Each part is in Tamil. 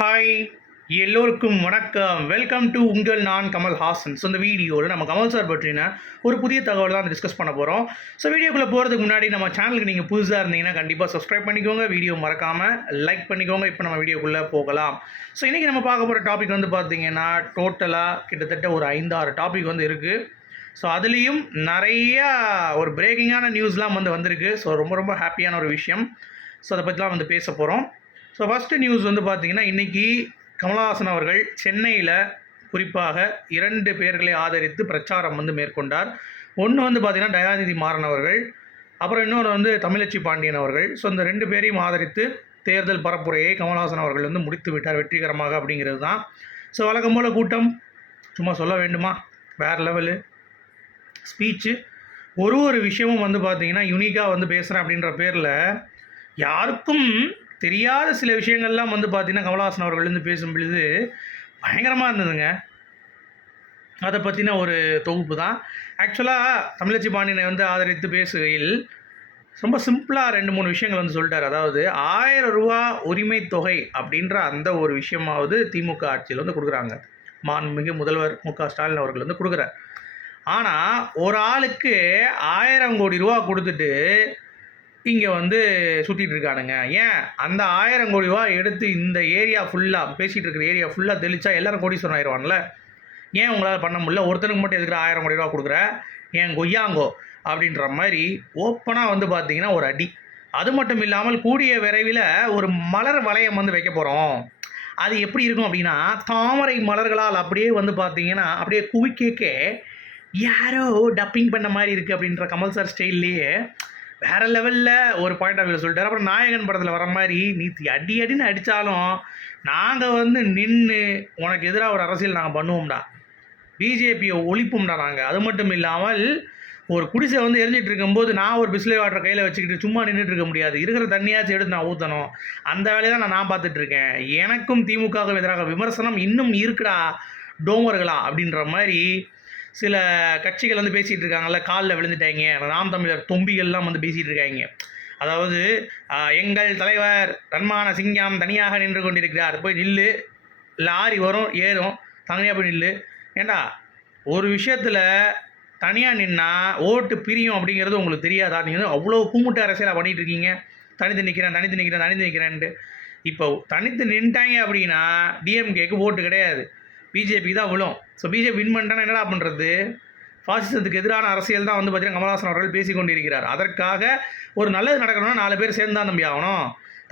ஹாய் எல்லோருக்கும் வணக்கம். வெல்கம் டு உங்கள் நான் கமல் ஹாசன். ஸோ இந்த வீடியோவில் நம்ம கமல் சார் பற்றின ஒரு புதிய தகவல் தான் டிஸ்கஸ் பண்ண போகிறோம் ஸோ வீடியோக்குள்ளே போகிறதுக்கு முன்னாடி நம்ம சேனலுக்கு நீங்கள் புதுசாக இருந்தீங்கன்னா கண்டிப்பாக சப்ஸ்கிரைப் பண்ணிக்கோங்க. வீடியோ மறக்காமல் லைக் பண்ணிக்கோங்க. இப்போ நம்ம வீடியோக்குள்ளே போகலாம். ஸோ இன்றைக்கி நம்ம பார்க்க போகிற டாபிக் வந்து பார்த்தீங்கன்னா டோட்டலாக கிட்டத்தட்ட ஒரு ஐந்தாறு டாபிக் வந்து இருக்குது ஸோ அதுலேயும் நிறையா ஒரு பிரேக்கிங்கான நியூஸ்லாம் வந்து வந்திருக்கு. ஸோ ரொம்ப ரொம்ப ஹாப்பியான ஒரு விஷயம். ஸோ அதை பற்றிலாம் வந்து பேச போகிறோம் ஸோ ஃபஸ்ட்டு நியூஸ் வந்து பார்த்திங்கன்னா இன்றைக்கி கமலஹாசன் அவர்கள் சென்னையில் குறிப்பாக இரண்டு பேர்களை ஆதரித்து பிரச்சாரம் வந்து மேற்கொண்டார். ஒன்று வந்து பார்த்திங்கன்னா தயாநிதி மாறன் அவர்கள் அப்புறம் இன்னொரு வந்து தமிழச்சி பாண்டியன் அவர்கள். ஸோ இந்த ரெண்டு பேரையும் ஆதரித்து தேர்தல் பரப்புரையை கமலஹாசன் அவர்கள் வந்து முடித்து விட்டார் வெற்றிகரமாக அப்படிங்கிறது தான். ஸோ வழக்கம் போல் கூட்டம் சும்மா சொல்ல வேண்டுமா? வேறு லெவலு ஸ்பீச்சு ஒரு ஒரு விஷயமும் வந்து பார்த்திங்கன்னா யுனிக்காக வந்து பேசுகிறேன் அப்படின்ற பேரில் யாருக்கும் தெரியாத சில விஷயங்கள்லாம் வந்து பார்த்திங்கன்னா கமலஹாசன் அவர்கள் வந்து பேசும் பொழுது பயங்கரமாக இருந்ததுங்க. அதை பற்றின ஒரு தொகுப்பு தான். ஆக்சுவலாக தமிழச்சி பாண்டியனை வந்து ஆதரித்து பேசுகையில் ரொம்ப சிம்பிளாக ரெண்டு மூணு விஷயங்கள் வந்து சொல்லிட்டார். அதாவது ஆயிரம் ரூபா உரிமை தொகை அப்படின்ற அந்த ஒரு விஷயமாவது திமுக ஆட்சியில் வந்து கொடுக்குறாங்க. மாண்புமிகு முதல்வர் மு க ஸ்டாலின் அவர்கள் வந்து கொடுக்குறார். ஆனால் ஒரு ஆளுக்கு ஆயிரம் கோடி ரூபா கொடுத்துட்டு இங்கே வந்து சுற்றிட்டு இருக்கானுங்க. ஏன்? அந்த ஆயிரம் கோடி ரூபா எடுத்து இந்த ஏரியா ஃபுல்லாக பேசிகிட்டு இருக்கிற ஏரியா ஃபுல்லாக தெளிச்சா எல்லாரும் கோடீஸ்வரன் ஆயிடுவான்ல ஏன் உங்களால் பண்ண முடியல? ஒருத்தனுக்கு மட்டும் எதுக்குற ஆயிரம் கோடி ரூபா கொடுக்குற? ஏன் கொய்யாங்கோ? அப்படின்ற மாதிரி ஓப்பனாக வந்து பார்த்தீங்கன்னா ஒரு அடி. அது மட்டும் இல்லாமல் கூடிய விரைவில் ஒரு மலர் வளையம் வந்து வைக்க போகிறோம் அது எப்படி இருக்கும் அப்படின்னா தாமரை மலர்களால் அப்படியே வந்து பார்த்தீங்கன்னா அப்படியே குவிக்கேக்கே யாரோ டப்பிங் பண்ண மாதிரி இருக்குது அப்படின்ற கமல் சார் ஸ்டைல்லையே வேற லெவலில் ஒரு பாயிண்ட் ஆஃப் வியூ சொல்லிட்டார். அப்புறம் நாயகன் படத்தில் வர மாதிரி நீ அடி அடின்னு அடித்தாலும் நாங்கள் வந்து நின்று உனக்கு எதிராக ஒரு அரசியல் நாங்கள் பண்ணுவோம்டா. பிஜேபியை ஒழிப்போம்டா நாங்கள் அது மட்டும் இல்லாமல் ஒரு குடிசை வந்து எரிஞ்சிட்டு இருக்கும்போது நான் ஒரு பிஸ்லே வாட்டர் கையில் வச்சுக்கிட்டு சும்மா நின்றுட்டு இருக்க முடியாது. இருக்கிற தண்ணியாச்சும் எடுத்து நான் ஊற்றணும் அந்த வேலையை தான் நான் நான் பார்த்துட்டு இருக்கேன். எனக்கும் திமுகவுக்கும் எதிராக விமர்சனம் இன்னும் இருக்குடா டோமர்களா அப்படின்ற மாதிரி சில கட்சிகள் வந்து பேசிகிட்டு இருக்காங்கல்ல காலில் விழுந்துட்டாங்க நாம் தமிழர் தொம்பிகள்லாம் வந்து பேசிகிட்டு இருக்காங்க அதாவது எங்கள் தலைவர் ரன்மான சிங்கம் தனியாக நின்று கொண்டிருக்கிறார். போய் நில்லு. லாரி வரும் ஏறும். தனியாக போய் நில்லு. ஏண்டா ஒரு விஷயத்தில் தனியாக நின்னா ஓட்டு பிரியும் அப்படிங்கிறது உங்களுக்கு தெரியாதா? நீங்கள் அவ்வளோ கூமுட்டு அரசியலாக பண்ணிகிட்டு இருக்கீங்க. தனித்து நிற்கிறேன் தனித்து நிற்கிறேன் தனித்து நிற்கிறேன்ட்டு இப்போ தனித்து நின்ட்டாங்க அப்படின்னா டிஎம்கேக்கு ஓட்டு கிடையாது. பிஜேபிக்கு தான் விழும். ஸோ பிஜேபி வின் பண்ணிட்டானா என்னடா பண்ணுறது பாசிசத்துக்கு எதிரான அரசியல் தான் வந்து பார்த்தீங்கன்னா கமல்ஹாசன் அவர்கள் பேசி கொண்டிருக்கிறார். அதற்காக ஒரு நல்லது நடக்கணும்னா நாலு பேர் சேர்ந்து தான் தம்பி ஆகணும்.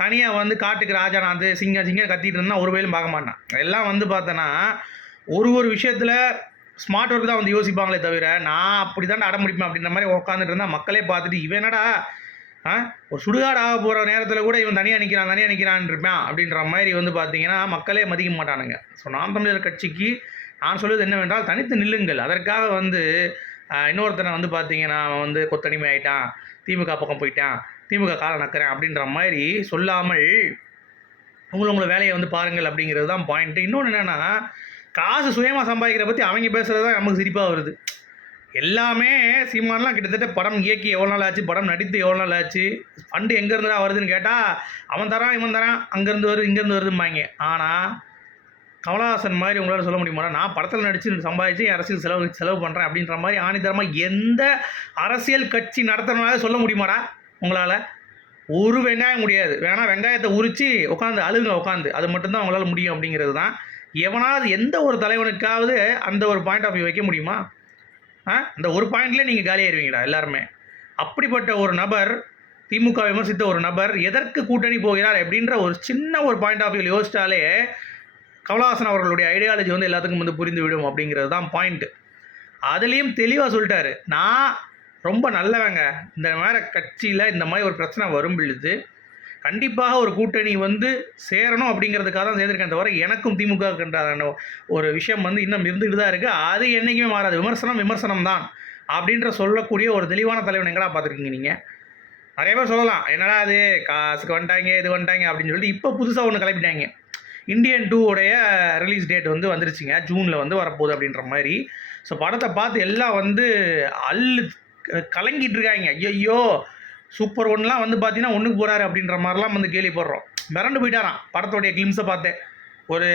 தனியாக வந்து காட்டுக்கு ராஜாநாத் சிங்கம் சிங்கம் கத்திட்டு இருந்தால் ஒரு வேலும் பார்க்க மாட்டான். எல்லாம் வந்து பார்த்தோன்னா ஒரு ஒரு விஷயத்தில் ஸ்மார்ட் ஒர்க் தான் வந்து யோசிப்பாங்களே தவிர நான் அப்படி தான் அடம்பிடிப்பேன் அப்படின்ற மாதிரி உட்காந்துட்டு இருந்தால் மக்களே பார்த்துட்டு இவனடா என்னடா ஒரு சுடுகாடு ஆக போகிற நேரத்தில் கூட இவன் தனியாக நிற்கிறான் தனியாக நிற்கிறான் இருப்பான் அப்படின்ற மாதிரி வந்து பார்த்தீங்கன்னா மக்களே மதிக்க மாட்டானுங்க. ஸோ நாம் தமிழர் கட்சிக்கு நான் சொல்வது என்னவென்றால் தனித்து நில்லுங்கள். அதற்காக வந்து இன்னொருத்தனை வந்து பார்த்தீங்கன்னா அவன் வந்து கொத்தடிமை ஆகிட்டான் திமுக பக்கம் போயிட்டான் திமுக காலை நக்கிறேன் அப்படின்ற மாதிரி சொல்லாமல் உங்களை உங்களை வேலையை வந்து பாருங்கள் அப்படிங்கிறது தான் பாயிண்ட்டு இன்னொன்று என்னென்னா காசு சுயமாக சம்பாதிக்கிற பற்றி அவங்க பேசுகிறது தான் நமக்கு சிரிப்பாக வருது. எல்லாமே சீமான்லாம் கிட்டத்தட்ட படம் இயக்கி எவ்வளோ நாள் ஆச்சு படம் நடித்து எவ்வளோ நாள் ஆச்சு ஃபண்டு எங்கேருந்து தான் வருதுன்னு கேட்டால் அவன் தரான் இவன் தரான் அங்கேருந்து வருது இங்கேருந்து வருதும்பாங்க. ஆனால் கமலஹாசன் மாதிரி உங்களால் சொல்ல முடியுமா நான் படத்தில் நடித்து சம்பாதிச்சு அரசியல் செலவு செலவு பண்ணுறேன் அப்படின்ற மாதிரி ஆணித்தரமாக எந்த அரசியல் கட்சி நடத்துறனால சொல்ல முடியுமாடா உங்களால்? ஒரு வெங்காயம் முடியாது. வேணால் வெங்காயத்தை உரித்து உட்காந்து அழுகுங்க உட்காந்து. அது மட்டும்தான் உங்களால் முடியும் அப்படிங்கிறது தான் எவனாவது எந்த ஒரு தலைவனுக்காவது அந்த ஒரு பாயிண்ட் ஆஃப் வியூ வைக்க முடியுமா? அந்த ஒரு பாயிண்ட்லேயே நீங்கள் காலியாயிருவீங்களா எல்லாருமே? அப்படிப்பட்ட ஒரு நபர் திமுக விமர்சித்த ஒரு நபர் எதற்கு கூட்டணி போகிறார் அப்படின்ற ஒரு சின்ன ஒரு பாயிண்ட் ஆஃப் வியூ யோசிச்சாலே கமலஹாசன் அவர்களுடைய ஐடியாலஜி வந்து எல்லாத்துக்கும் வந்து புரிந்து விடும் அப்படிங்கிறது தான் பாயிண்ட்டு அதுலேயும் தெளிவாக சொல்லிட்டாரு. நான் ரொம்ப நல்லவங்க. இந்த மாதிரி கட்சியில் இந்த மாதிரி ஒரு பிரச்சனை வரும் பொழுது கண்டிப்பாக ஒரு கூட்டணி வந்து சேரணும் அப்படிங்கிறதுக்காக தான் சேர்ந்திருக்கேன் தவிர எனக்கும் திமுக கண்டான ஒரு விஷயம் வந்து இன்னும் இருந்துகிட்டு தான் இருக்குது அது என்றைக்குமே மாறாது. விமர்சனம் விமர்சனம் தான் அப்படின்ற சொல்லக்கூடிய ஒரு தெளிவான தலைவன் எங்கடா பார்த்துருக்கீங்க நீங்கள் நிறைய பேர் சொல்லலாம். என்னடா அது காசுக்கு வந்துட்டாங்க இது வந்துட்டாங்க அப்படின்னு சொல்லிட்டு இப்போ புதுசாக ஒன்று கிளப்பிட்டாங்க. இந்தியன் டூ உடைய ரிலீஸ் டேட் வந்து வந்துருச்சுங்க. ஜூனில் வந்து வரப்போகுது அப்படின்ற மாதிரி. ஸோ படத்தை பார்த்து எல்லாம் வந்து அள்ளு கலங்கிட்டு இருக்காங்க. ஐயோ சூப்பர் ஒன்லாம் வந்து பார்த்தீங்கன்னா ஒன்றுக்கு போகிறாரு அப்படின்ற மாதிரிலாம் வந்து கேள்விப்படுறோம். மிரண்டு போயிட்டாராம். படத்தோடைய கிளிம்ஸை பார்த்தேன். ஒரு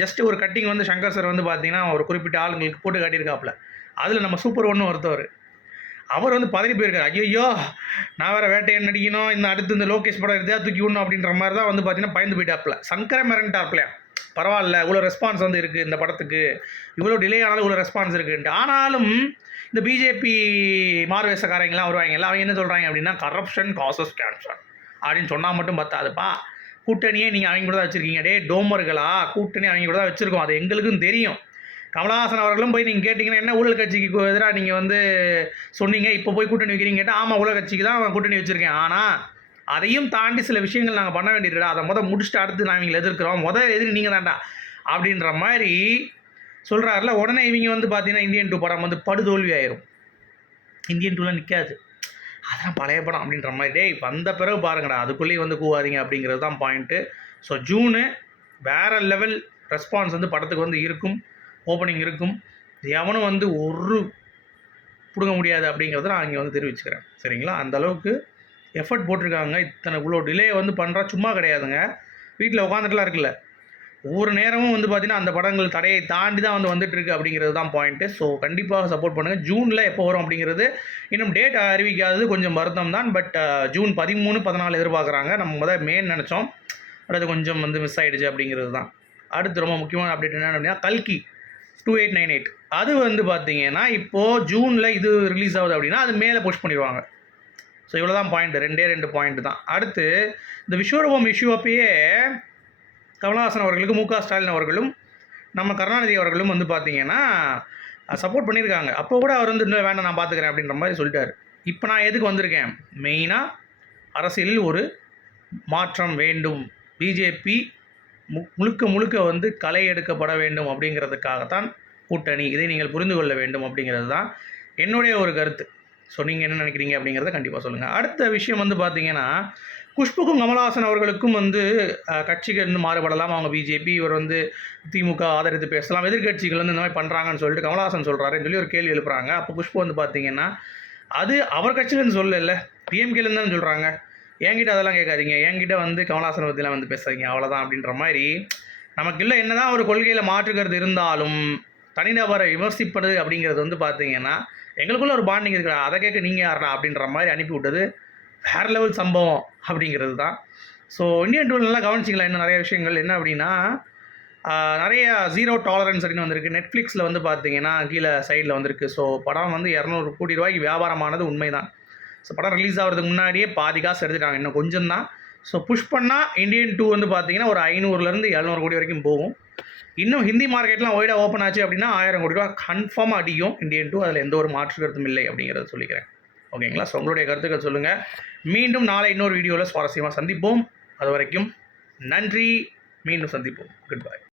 ஜஸ்ட் ஒரு கட்டிங் வந்து சங்கர் சார் வந்து பார்த்தீங்கன்னா ஒரு குறிப்பிட்ட ஆளுங்களுக்கு போட்டு காட்டியிருக்காப்புல. அதில் நம்ம சூப்பர் ஒன்று ஒருத்தவர். அவர் வந்து பதறி போயிருக்காரு. ஐயோ நான் வேறு வேட்டையன் நடிக்கணும். இந்த அடுத்து இந்த லோகேஷ் படம் எடுத்தா தூக்கி விடணும் அப்படின்ற மாதிரி தான் வந்து பார்த்தீங்கன்னா பயந்து போயிட்டாப்புல. சங்கர மிரண்டாப்லையா பரவாயில்ல இவ்வளோ ரெஸ்பான்ஸ் வந்து இருக்குது இந்த படத்துக்கு. இவ்வளோ டிலே ஆனாலும் இவ்வளோ ரெஸ்பான்ஸ் இருக்குன்ட்டு. ஆனாலும் இந்த பிஜேபி மார்வேசக்காரங்களாம் வருவாங்கல்ல அவங்க என்ன சொல்கிறாங்க அப்படின்னா கரப்ஷன் காசஸ் கேன்சர் அப்படின்னு சொன்னால் மட்டும் பத்தாதுப்பா. கூட்டணியே நீங்கள் அவங்க கூட தான் வச்சுருக்கீங்க. டே டோமர்களா? கூட்டணி அவங்க கூட தான் வச்சுருக்கோம். அது எங்களுக்கும் தெரியும். கமலஹாசன் அவர்களும் போய் நீங்கள் கேட்டிங்கன்னா என்ன ஊழல் கட்சிக்கு எதிராக நீங்கள் வந்து சொன்னீங்க? இப்போ போய் கூட்டணி வைக்கிறீங்க கேட்டால் ஆமாம் ஊழல் கட்சிக்கு தான் அவன் கூட்டணி வச்சுருக்கேன். ஆனால் அதையும் தாண்டி சில விஷயங்கள் நாங்கள் பண்ண வேண்டியிருக்கா அதை மொதல் முடிச்சுட்டு அடுத்து நான் இவங்களை எதிர்க்கிறோம். முதல் எதிரி நீங்கள் தான்டா அப்படின்ற மாதிரி சொல்கிறாருல உடனே இவங்க வந்து பார்த்தீங்கன்னா இந்தியன் டூ படம் வந்து படுதோல்வி ஆயிரும். இந்தியன் டூவில் நிற்காது அதான் பழைய படம் அப்படின்ற மாதிரி. டேய் வந்த பிறகு பாருங்கடா. அதுக்குள்ளேயே வந்து கூவாதீங்க அப்படிங்கிறது தான் பாயிண்ட்டு ஸோ ஜூனு வேறு லெவல் ரெஸ்பான்ஸ் வந்து படத்துக்கு வந்து இருக்கும். ஓப்பனிங் இருக்கும். எவனும் வந்து ஒரு பிடுங்க முடியாது அப்படிங்கிறத நான் இங்கே வந்து தெரிவிச்சுக்கிறேன். சரிங்களா? அந்த அளவுக்கு எஃபர்ட் போட்டிருக்காங்க. இத்தனை இவ்வளோ டிலே வந்து பண்ணுறா சும்மா கிடையாதுங்க. வீட்டில் உட்காந்துட்டுலாம் இருக்குல்ல. ஒவ்வொரு நேரமும் வந்து பார்த்தீங்கன்னா அந்த படங்கள் தடையை தாண்டி தான் வந்து வந்துட்டுருக்கு அப்படிங்கிறது தான் பாயிண்ட்டு ஸோ கண்டிப்பாக சப்போர்ட் பண்ணுங்கள் ஜூனில் எப்போ வரும் அப்படிங்கிறது இன்னும் டேட் அறிவிக்காதது கொஞ்சம் வருத்தம் தான் பட் ஜூன் பதிமூணு பதினாலு எதிர்பார்க்குறாங்க. நம்ம முதல் மேன் நினச்சோம். பட் அது கொஞ்சம் வந்து மிஸ் ஆகிடுச்சு அப்படிங்கிறது தான் அடுத்து ரொம்ப முக்கியமான அப்டேட் என்ன அப்படின்னா கல்கி டூ எயிட் நைன் எயிட் அது வந்து பார்த்தீங்கன்னா இப்போது ஜூனில் இது ரிலீஸ் ஆகுது அப்படின்னா அது மேலே போஸ்ட் பண்ணிடுவாங்க. ஸோ இவ்வளோ தான் பாயிண்ட் ரெண்டே ரெண்டு பாயிண்ட் தான். அடுத்து இந்த விஸ்வரூபம் இஷ்யூ அப்பயே கமலஹாசன் அவர்களுக்கு மு க ஸ்டாலின் அவர்களும் நம்ம கருணாநிதி அவர்களும் வந்து பார்த்தீங்கன்னா சப்போர்ட் பண்ணியிருக்காங்க. அப்போ கூட அவர் வந்து இன்னும் வேண்டாம் நான் பார்த்துக்கிறேன் அப்படின்ற மாதிரி சொல்லிட்டார். இப்போ நான் எதுக்கு வந்திருக்கேன்? மெயினாக அரசியலில் ஒரு மாற்றம் வேண்டும். பிஜேபி மு முழுக்க முழுக்க வந்து களை எடுக்கப்பட வேண்டும் அப்படிங்கிறதுக்காகத்தான் கூட்டணி. இதை நீங்கள் புரிந்து கொள்ள வேண்டும் அப்படிங்கிறது தான் என்னுடைய ஒரு கருத்து. ஸோ நீங்கள் என்ன நினைக்கிறீங்க அப்படிங்கிறத கண்டிப்பாக சொல்லுங்கள் அடுத்த விஷயம் வந்து பார்த்தீங்கன்னா குஷ்புக்கும் கமலஹாசன் அவர்களுக்கும் வந்து கட்சிகள் இருந்து மாறுபடலாம். அவங்க பிஜேபி இவர் வந்து திமுக ஆதரித்து பேசலாம். எதிர்க்கட்சிகள் வந்து இந்த மாதிரி பண்ணுறாங்கன்னு சொல்லிட்டு கமலஹாசன் சொல்கிறாருன்னு சொல்லி ஒரு கேள்வி எழுப்புறாங்க. அப்போ குஷ்பு வந்து பார்த்தீங்கன்னா அது அவர் கட்சியிலேருந்து சொல்லல. பிஎம்கேலேருந்து தான் சொல்கிறாங்க என்கிட்ட அதெல்லாம் கேட்காதீங்க. என்கிட்ட வந்து கமலஹாசன் பற்றிலாம் வந்து பேசாதீங்க. அவ்வளோதான் அப்படின்ற மாதிரி நமக்கு இல்லை. என்னதான் ஒரு கொள்கையில் மாற்றுக்கிறது இருந்தாலும் தனிநபரை விமர்சிப்பது அப்படிங்கிறது வந்து பார்த்தீங்கன்னா எங்களுக்குள்ள ஒரு பாண்டிங் இருக்கிறா அதை கேட்க நீங்கள் யாரா அப்படின்ற மாதிரி அனுப்பி விட்டது. வேறு லெவல் சம்பவம் அப்படிங்கிறது தான். ஸோ இந்தியன் டூல் நல்லா கவனிச்சிங்களா? இன்னும் நிறைய விஷயங்கள். என்ன அப்படின்னா நிறைய ஜீரோ டாலரன்ஸ் அப்படின்னு வந்திருக்கு. நெட்ஃப்ளிக்ஸில் வந்து பார்த்தீங்கன்னா கீழே சைடில் வந்திருக்கு. ஸோ படம் வந்து இரநூறு கோடி ரூபாய்க்கு வியாபாரமானது உண்மைதான். ஸோ படம் ரிலீஸ் ஆகிறதுக்கு முன்னாடியே பாதி காசு எடுத்துட்டாங்க. இன்னும் கொஞ்சம் தான் ஸோ புஷ் பண்ணால் இந்தியன் டூ வந்து பார்த்தீங்கன்னா ஒரு ஐநூறுலேருந்து எழுநூறு கோடி வரைக்கும் போகும். இன்னும் ஹிந்தி மார்க்கெட்லாம் ஒய்டாக ஓப்பன் ஆச்சு அப்படின்னா ஆயிரம் கோடி ரூபா கன்ஃபார்மாக அடிக்கும் இந்தியன் டூ அதில் எந்த ஒரு மாற்று கருத்தும் இல்லை அப்படிங்கிறத சொல்லிக்கிறேன். ஓகேங்களா ஸோ உங்களுடைய கருத்துக்கள் சொல்லுங்கள் மீண்டும் நாளை இன்னொரு வீடியோவில் சுவாரஸ்யமாக சந்திப்போம். அது வரைக்கும் நன்றி. மீண்டும் சந்திப்போம். Good bye